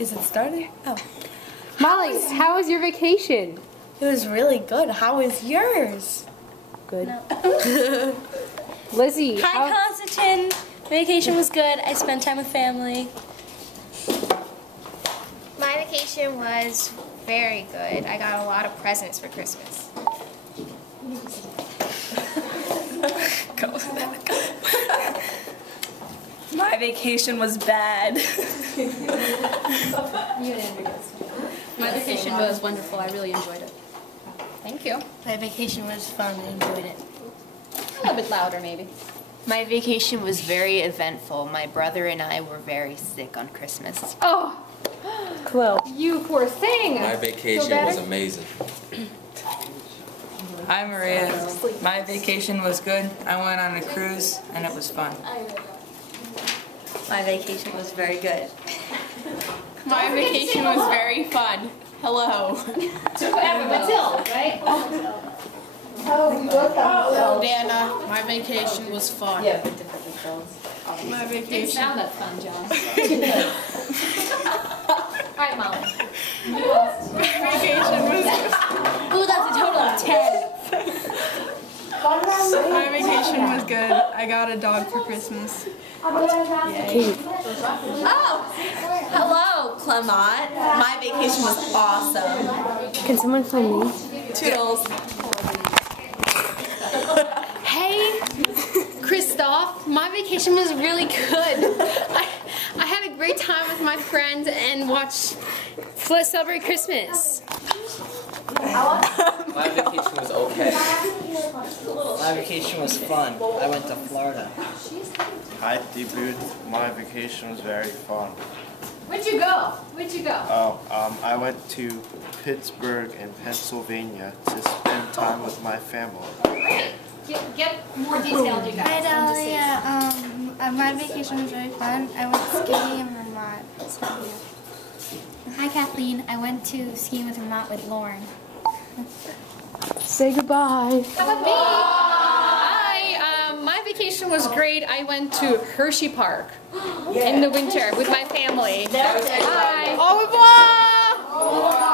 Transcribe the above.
Is it started? Oh. Molly, how was your vacation? It was really good. How was yours? Good. No. Lizzie. Hi, Constantine. Vacation was good. I spent time with family. My vacation was very good. I got a lot of presents for Christmas. My vacation was bad. My vacation was wonderful. I really enjoyed it. Thank you. My vacation was fun. I enjoyed it. A little bit louder, maybe. My vacation was very eventful. My brother and I were very sick on Christmas. Oh, Chloe. you poor thing. My vacation was amazing. Hi Maria. My vacation was good. I went on a cruise and it was fun. My vacation was very good. My vacation was very fun. Hello. Matilda, right? Dana, my vacation was fun. My Didn't vacation. sound that fun, John. All right, Molly. My vacation was. Ooh, that's a total of 10. My vacation was good. I got a dog for Christmas. Kate. Oh, hello, Clement. My vacation was awesome. Can someone film me? Toodles. Hey, Christoph. My vacation was really good. I had a great time with my friends and watched celebrate Christmas. My vacation was okay. My vacation was fun. I went to Florida. Hi, Debut. My vacation was very fun. Where'd you go? Where'd you go? Oh, I went to Pittsburgh in Pennsylvania to spend time with my family. Great. Get more detailed, you guys. Hi, I'm just Dahlia. My vacation was very fun. I went skiing in Vermont. Hi, Kathleen. I went to skiing with Vermont with Lauren. Say goodbye. How about me? Hi, my vacation was great. I went to Hershey Park in the winter with my family. Bye. Au revoir!